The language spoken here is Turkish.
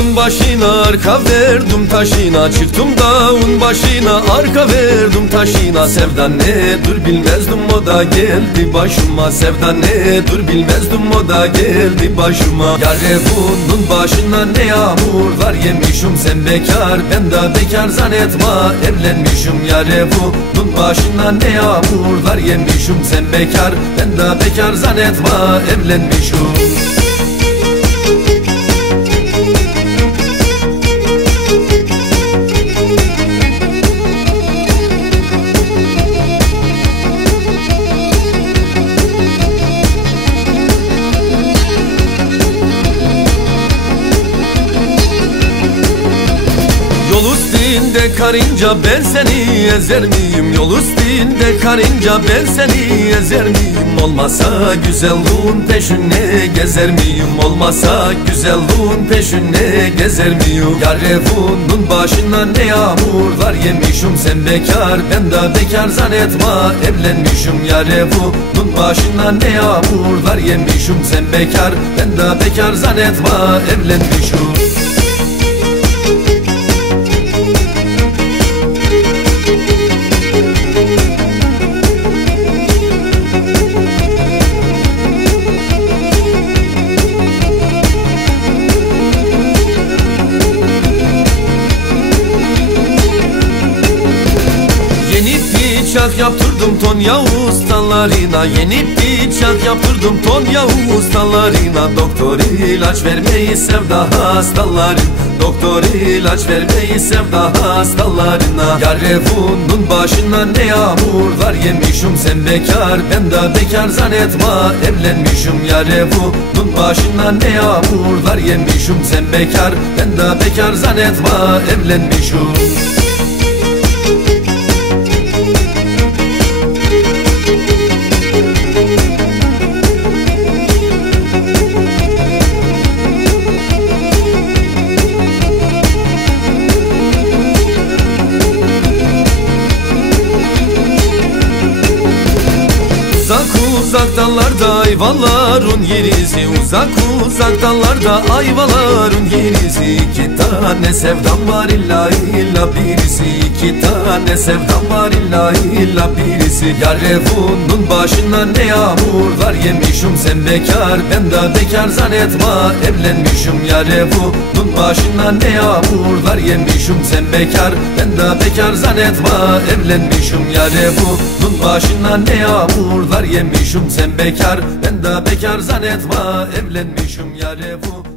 dağın başına arka verdim taşına. Çıktım dağın başına arka verdim taşına. Sevda nedir bilmezdim o da geldi başıma. Sevda nedir bilmezdim o da geldi başıma. Yare bunun başına ne yağmurlar yemişim. Sen bekar ben de bekar zannetme evlenmişim. Yare bunun başına ne yağmurlar yemişim. Sen bekar ben de bekar zannetme evlenmişim üstünde karınca ben seni ezer miyim? Yol üstünde karınca ben seni ezer miyim? Olmasa güzelliğin peşine gezer miyim? Olmasa güzelliğin peşine gezer miyim? Yar bunun başına ne yağmurlar yemişim? Sen bekar ben de bekar zannetme evlenmişim. Yar bunun başına ne yağmurlar yemişim? Sen bekar ben de bekar zannetme evlenmişim bıçak yaptırdım Tonya ustalarına. Yeni bıçak yaptırdım Tonya ustalarına. Doktor ilaç vermeyi sevda hastaların Doktor ilaç vermeyi sevda hastalarına. Yar bunun başına ne yağmurlar yemişim Sen bekar ben de bekar zannetme. Evlenmişim Yar bunun başına ne yağmurlar yemişim Sen bekar ben de bekar zannetme. Evlenmişim Uzak uzak dallarda ayvaların yerisi Uzak uzak dallarda ayvaların yerisi İki tane sevdam var illa illa birisi. İki tane sevdam var illa illa birisi. Yar bunun başına ne yağmurlar yemişim Sen bekar ben de bekar zannetme. Evlenmişim Yar bunun başına ne yağmurlar yemişim Sen bekar ben de bekar zannetme. Evlenmişim Yar bunun başına ne yağmurlar yemişim Sen bekar ben de bekar zannetme. Evlenmişim Yar bu